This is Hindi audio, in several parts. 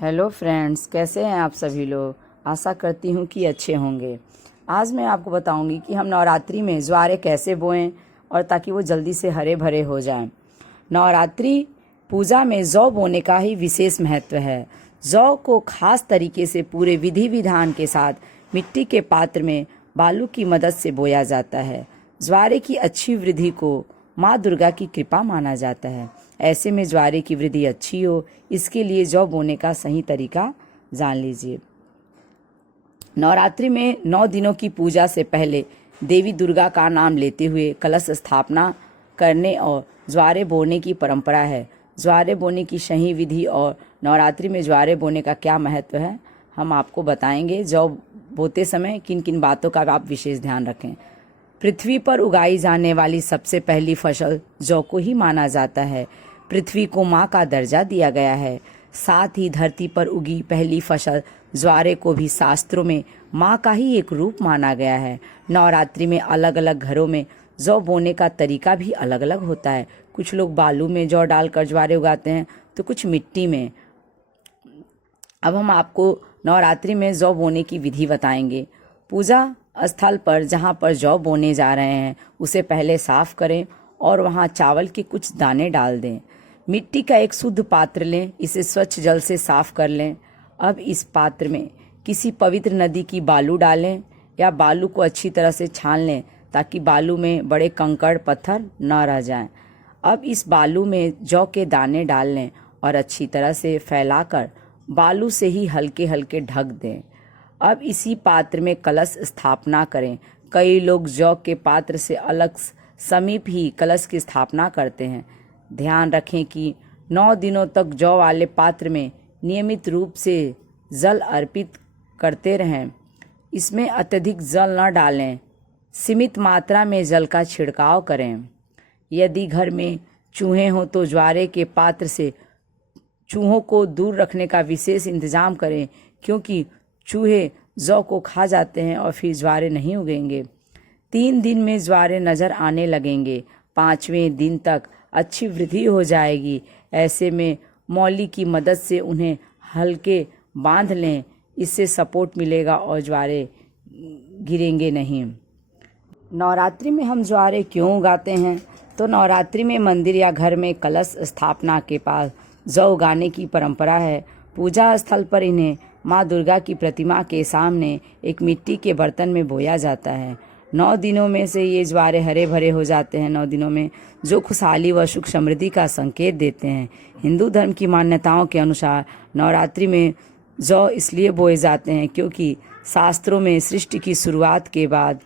हेलो फ्रेंड्स, कैसे हैं आप सभी लोग। आशा करती हूँ कि अच्छे होंगे। आज मैं आपको बताऊंगी कि हम नवरात्रि में ज्वारे कैसे बोएं और ताकि वो जल्दी से हरे भरे हो जाएं। नवरात्रि पूजा में जौ बोने का ही विशेष महत्व है। जौ को खास तरीके से पूरे विधि विधान के साथ मिट्टी के पात्र में बालू की मदद से बोया जाता है। ज्वारे की अच्छी वृद्धि को माँ दुर्गा की कृपा माना जाता है। ऐसे में ज्वारे की वृद्धि अच्छी हो, इसके लिए जौ बोने का सही तरीका जान लीजिए। नवरात्रि में 9 दिनों की पूजा से पहले देवी दुर्गा का नाम लेते हुए कलश स्थापना करने और ज्वारे बोने की परंपरा है। ज्वारे बोने की सही विधि और नवरात्रि में ज्वारे बोने का क्या महत्व है, हम आपको बताएंगे। जौ बोते समय किन किन बातों का आप विशेष ध्यान रखें। पृथ्वी पर उगाई जाने वाली सबसे पहली फसल जौ को ही माना जाता है। पृथ्वी को माँ का दर्जा दिया गया है। साथ ही धरती पर उगी पहली फसल ज्वारे को भी शास्त्रों में माँ का ही एक रूप माना गया है। नवरात्रि में अलग अलग घरों में जौ बोने का तरीका भी अलग अलग होता है। कुछ लोग बालू में जौ डालकर ज्वारे उगाते हैं तो कुछ मिट्टी में। अब हम आपको नवरात्रि में जौ बोने की विधि बताएंगे। पूजा स्थल पर जहाँ पर जौ बोने जा रहे हैं उसे पहले साफ करें और वहाँ चावल के कुछ दाने डाल दें। मिट्टी का एक शुद्ध पात्र लें, इसे स्वच्छ जल से साफ कर लें। अब इस पात्र में किसी पवित्र नदी की बालू डालें या बालू को अच्छी तरह से छान लें ताकि बालू में बड़े कंकड़ पत्थर न रह जाएं। अब इस बालू में जौ के दाने डाल लें और अच्छी तरह से फैलाकर बालू से ही हल्के हल्के ढक दें। अब इसी पात्र में कलश स्थापना करें। कई लोग जौ के पात्र से अलग समीप ही कलश की स्थापना करते हैं। ध्यान रखें कि 9 दिनों तक जौ वाले पात्र में नियमित रूप से जल अर्पित करते रहें। इसमें अत्यधिक जल न डालें, सीमित मात्रा में जल का छिड़काव करें। यदि घर में चूहे हों तो ज्वारे के पात्र से चूहों को दूर रखने का विशेष इंतजाम करें, क्योंकि चूहे जौ को खा जाते हैं और फिर ज्वारे नहीं उगेंगे। 3 दिन में ज्वारे नजर आने लगेंगे। 5वें दिन तक अच्छी वृद्धि हो जाएगी। ऐसे में मौली की मदद से उन्हें हल्के बांध लें, इससे सपोर्ट मिलेगा और ज्वारे गिरेंगे नहीं। नवरात्रि में हम ज्वारे क्यों उगाते हैं? तो नवरात्रि में मंदिर या घर में कलश स्थापना के पास जौ उगाने की परंपरा है। पूजा स्थल पर इन्हें माँ दुर्गा की प्रतिमा के सामने एक मिट्टी के बर्तन में बोया जाता है। 9 दिनों में से ये ज्वारे हरे भरे हो जाते हैं। 9 दिनों में जो खुशहाली व सुख समृद्धि का संकेत देते हैं। हिंदू धर्म की मान्यताओं के अनुसार नवरात्रि में जौ इसलिए बोए जाते हैं क्योंकि शास्त्रों में सृष्टि की शुरुआत के बाद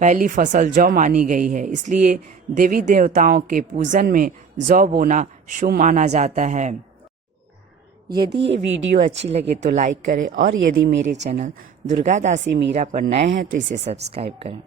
पहली फसल जौ मानी गई है। इसलिए देवी देवताओं के पूजन में जौ बोना शुभ माना जाता है। यदि ये वीडियो अच्छी लगे तो लाइक करें और यदि मेरे चैनल दुर्गा दासी मीरा पर नए हैं तो इसे सब्सक्राइब करें।